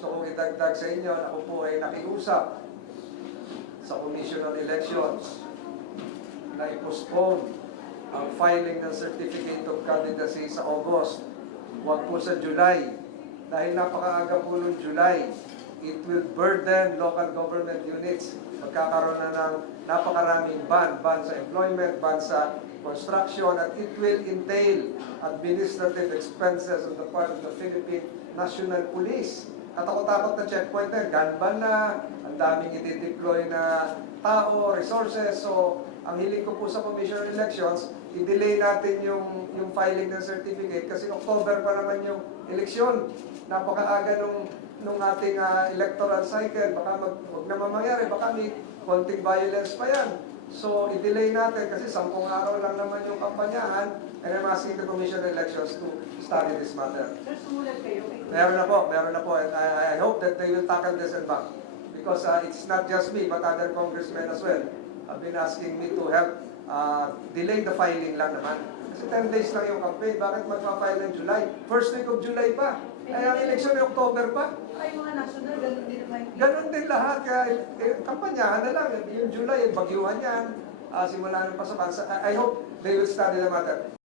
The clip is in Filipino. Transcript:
gusto kong idagdag sa inyo, ako po ay nakiusap sa Commission on Elections na i-postpone ang filing ng Certificate of Candidacy sa August. Huwag po sa July. Dahil napakaaga po noong July, it will burden local government units. Magkakaroon na ng napakaraming ban, ban sa employment, ban sa construction, at it will entail administrative expenses on the part of the Philippine National Police. Katakot-takot na checkpoint na, gun na, ang daming i-deploy na tao, resources. So, ang hiling ko po sa Commission on Elections, i-delay natin yung, yung filing ng certificate kasi October pa naman yung eleksyon. Napakaaga nung, nung ating ah, electoral cycle. Baka mag, wag naman mangyari, baka may konting violence pa yan. So, i-delay natin kasi sampung araw lang naman yung kampanyahan and I'm asking the Commission on Elections to study this matter. Sir, sumulat kayo kay Meron na po, meron na po. And I, I hope that they will tackle this and back. Because uh, it's not just me, but other congressmen as well have been asking me to help uh, delay the filing lang naman. Kasi 10 days lang yung campaign. Bakit magpa-file ng July? First week of July pa. Kaya ang election ay October pa. Ay, mga national, ganun din naman. Ganon din lahat. Kaya eh, kampanyahan na lang. Yung July, bagyuhan yan. Uh, simula ng pasukan. So, I I hope they will study the matter.